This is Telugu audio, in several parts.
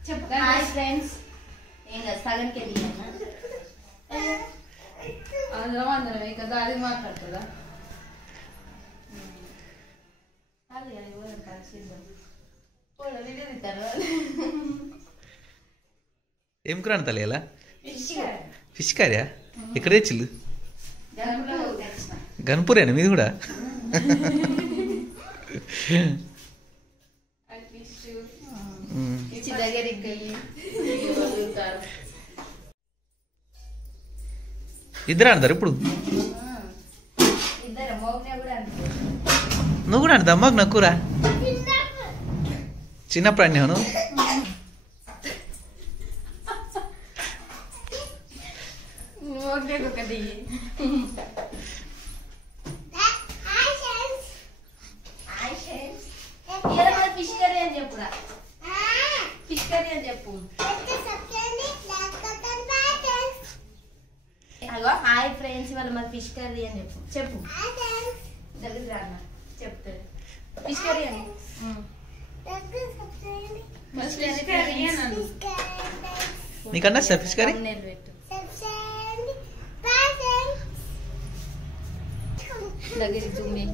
హాయ్ ఫ్రెండ్స్ ఏం కాదు సగం కెళ్ళి అందరం కదా అది మాట్లాడుతుందా అది వీడియో తింటారు ఏం కూర అంటాలి ఎలా ఫిష్ కర్రీ ఎక్కడ తెచ్చిల్లు గన్పూరేనా మీది కూడా ఇద్దరు ఆడతారు ఇప్పుడు నువ్వు కూడా ఆడతా అమ్మకు నాకు కూర చిన్నప్పుడు అన్నాను ఫిష్ కర్రీ అని చెప్పురా ఫిష్ కర్రీ అని చెప్పు అగో హాయ్ ఫ్రెండ్స్ ఇవాళ మరి ఫిష్ కర్రీ అని చెప్పు చెప్పు దగ్గర రాన్న చెప్తారు ఫిష్ కర్రీ అని నీకన్నా సార్ ఫిష్ కర్రీ పెట్టు దగ్గర తుమ్మి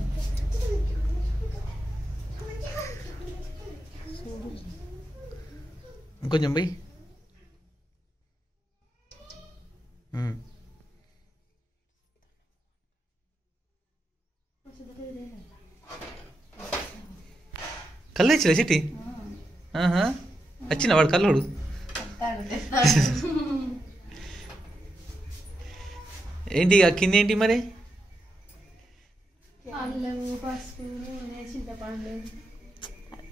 ఇంకొంచెం పోయి కళ్ళు తెచ్చిలే చిట్టి వచ్చిన వాడు కల్లోడు ఏంటి ఇక కింద ఏంటి మరి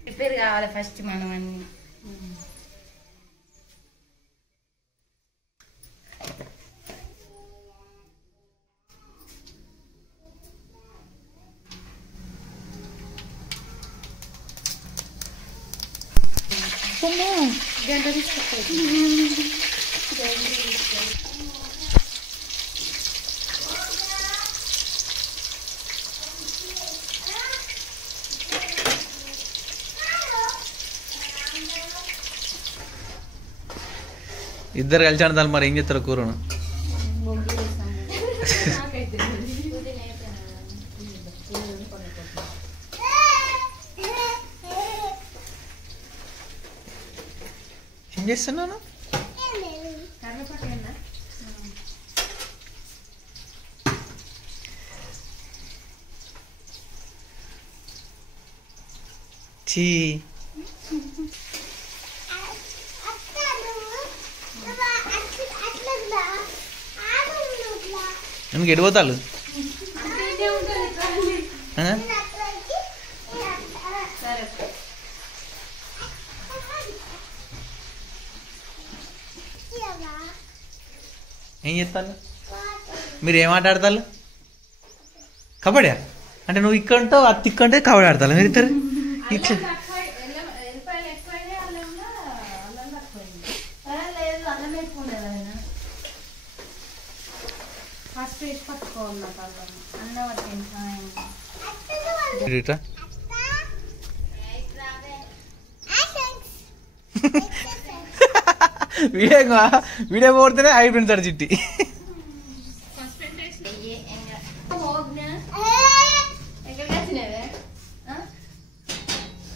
ప్రిపేర్ కావాలి ఫస్ట్ మనం అన్ని గంట తీసుకొచ్చి ఇద్దరు కలిసి ఆడదాలు మరి ఏం చేస్తారు కూరను ఏం చేస్తున్నాను చీ ఎందుకు ఎడిపోతారు ఏం చేస్తారు మీరు ఏం ఆట ఆడతారు కబడ్డీ అంటే నువ్వు ఇక్కడ ఉంటావు అత్తి ఇక్కడ ఉంటే కబడ్డీ ఆడతారు మీరు ఇద్దరు ఇట్లా వీడియో పోడితేనే అయిపోయింది చిట్టి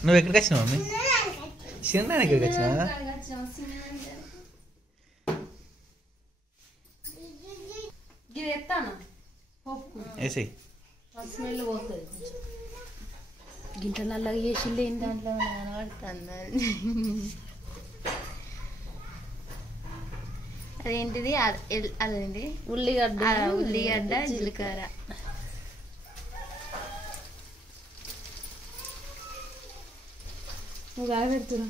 నువ్వు ఎక్కడికి వచ్చినావు మమ్మీ చిన్న ఎక్కడికి వచ్చినావా వేసేయి స్మెల్ పోతుంది గింట నల్లగా చేసింది ఏం దాంట్లో కనబడుతుంది అదేంటిది అదేంటి ఉల్లిగడ్డ జీలకర్ర నువ్వు బాగా పెడుతున్నా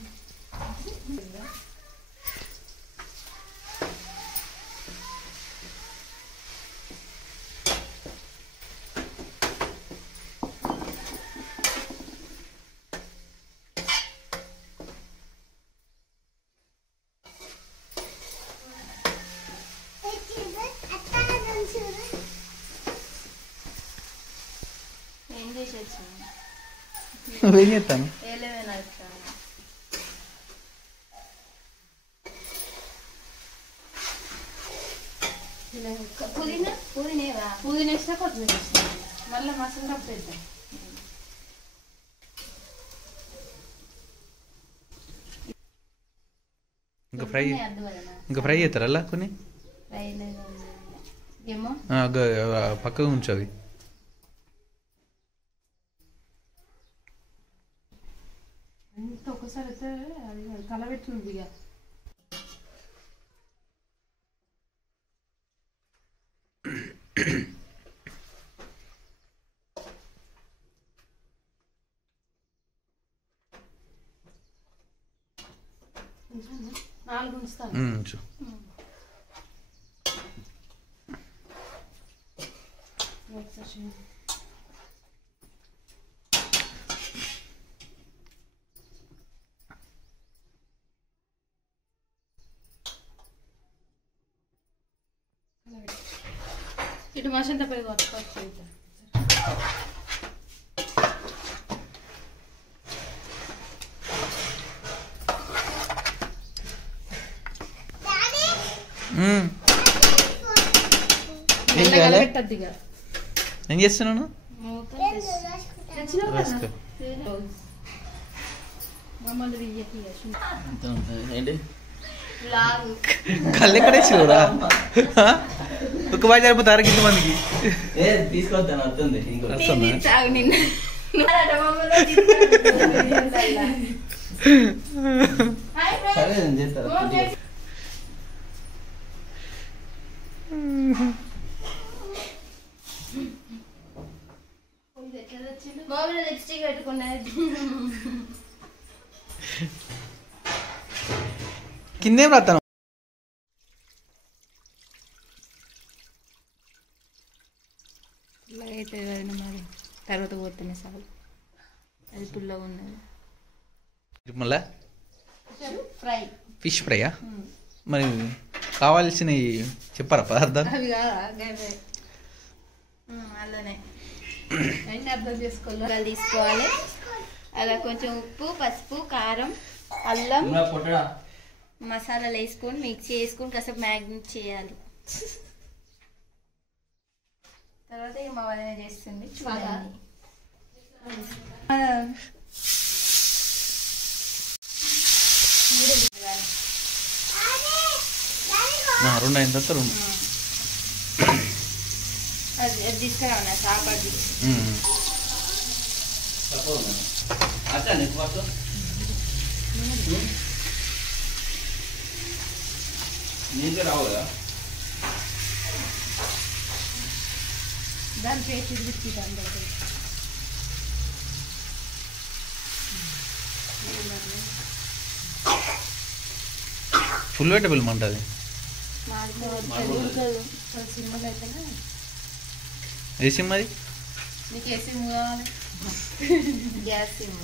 నువ్వేం చేస్తాను పుదీనా పుదీనేవా పుదీనా వేసినా కొత్తిమీర వేసినా మళ్ళీ మసాలా కప్పు వేద్దాం. ఇంకా ఫ్రై చేస్తారా అలా కొన్ని ఏమో పక్కగా ఉంచు అవి. అంత ఒకసారి అయితే అది కలబెట్టింది ఇక. నాలుగు ఉంచుతాను. ఉంచు. ఇటు మసంతా పోయి కొట్టుకోవచ్చు. ఏం చేస్తున్నాను? కళ్ళు ఎక్కడ ఇచ్చిరా? ఒక బాగా సరిపోతారు ఇంతమందికి. తీసుకొస్తాను వస్తుంది. లిప్స్టిక్ పెట్టుకున్నది కిందేం రాస్తాను. అయితే కదండి మరి తర్వాత పోతున్నాయి సార్. అది పుల్లగా ఉన్నది. మళ్ళా ఫ్రై ఫిష్ ఫ్రైయా? మరి కావాల్సినవి చెప్పారా పదార్థాలు? అవి కాదా అలానే అన్నీ అర్థం చేసుకోవాలి. తీసుకోవాలి. అలా కొంచెం ఉప్పు, పసుపు, కారం, అల్లం, మసాలాలు వేసుకొని మిక్స్ చేసుకొని కాసేపు మ్యాగ్నేట్ చేయాలి. తర్వాత ఇక మా వదిన చేస్తుంది చూడాలి. రెండు అయిన తర్వాత రెండు అది తీసుకురా సాపాడు. నీకు రావు కదా? దాని పేస్ట్ ఇది ఫుల్ వెటబుల్ మంటది. సినిమాలు అయితేనే ఏ సిమ్ అది? నీకు ఏ సిమ్ కావాలి? Gas SIM.